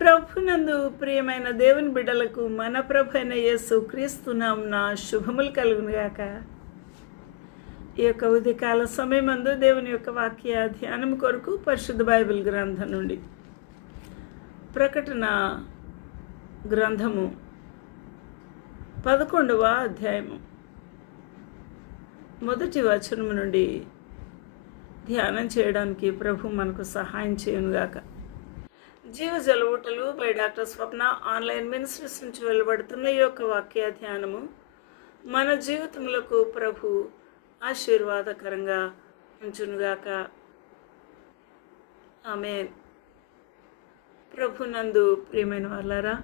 ప్రభునందు ప్రియమైన దేవుని బిడ్డలకు మన ప్రభు అయిన యేసు క్రీస్తు నామమున శుభములు కలుగునుగాక. ఈ యొక్క ఉదయకాల సమయమందు దేవుని యొక్క వాక్య ధ్యానం కొరకు పరిశుద్ధ బైబిల్ గ్రంథం నుండి ప్రకటన గ్రంథము 11వ అధ్యాయము మొదటి వచనము నుండి ధ్యానం చేయడానికి ప్రభు మనకు సహాయం చేయునుగాక. జీవజల ఊటలు by doctor Swapna online ministries నుంచి వెలువడుతున్న ఈ యొక్క వాక్య ధ్యానము మన జీవితములకు ప్రభు ఆశీర్వాదకరంగా ఉంచునుగాక. ఆమేన్. ప్రభునందు ప్రియమైన వాళ్ళారా,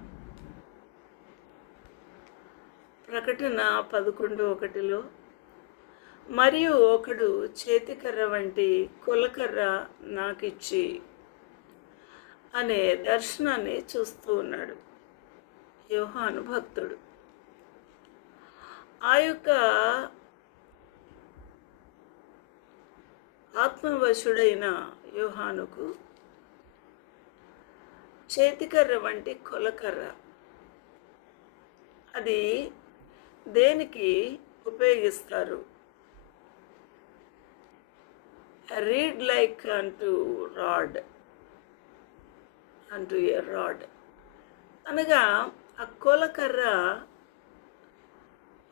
ప్రకటన 11:1 మరియు ఒకడు చేతికర్ర వంటి కులకర్ర నాకిచ్చి అనే దర్శనాన్ని చూస్తూ ఉన్నాడు యోహాను భక్తుడు. ఆ యొక్క ఆత్మవశుడైన యోహానుకు చేతికర్ర వంటి కొలకర్ర అది దేనికి ఉపయోగిస్తారు? రీడ్ లైక్ అంటూ రాడ్ అంటూ ఏ రాడ్ అనగా ఆ కొలకర్ర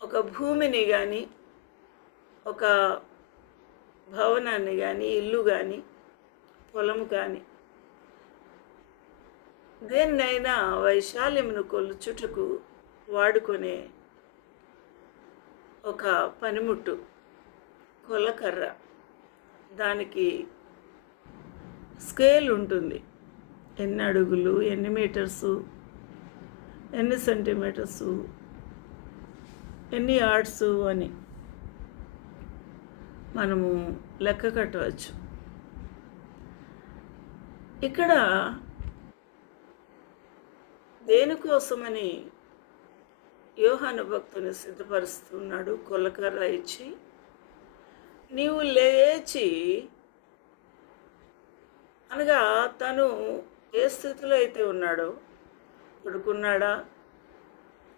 ఒక భూమిని కానీ ఒక భవనాన్ని కానీ ఇల్లు కానీ పొలము కానీ దేన్నైనా వైశాల్యమును కొలుచుటకు వాడుకునే ఒక పనిముట్టు కొలకర్ర. దానికి స్కేల్ ఉంటుంది, ఎన్ని అడుగులు, ఎన్ని మీటర్సు, ఎన్ని సెంటీమీటర్సు, ఎన్ని యార్డ్సు అని మనము లెక్క కట్టవచ్చు. ఇక్కడ దేనికోసమని యోహాను భక్తుని సిద్ధపరుస్తున్నాడు? కొలకర్ర ఇచ్చి నీవు లేచి, అనగా తను ఏ స్థితిలో అయితే ఉన్నాడో, పడుకున్నాడా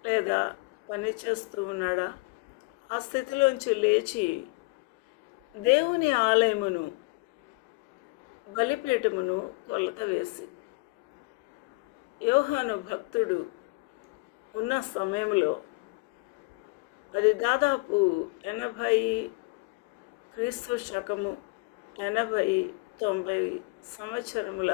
లేదా పని చేస్తూ ఉన్నాడా, ఆ స్థితిలోంచి లేచి దేవుని ఆలయమును బలిపీఠమును కొలత వేసి, యోహాను భక్తుడు ఉన్న సమయంలో అది దాదాపు 80 క్రీస్తు శకము 80-90 సంవత్సరముల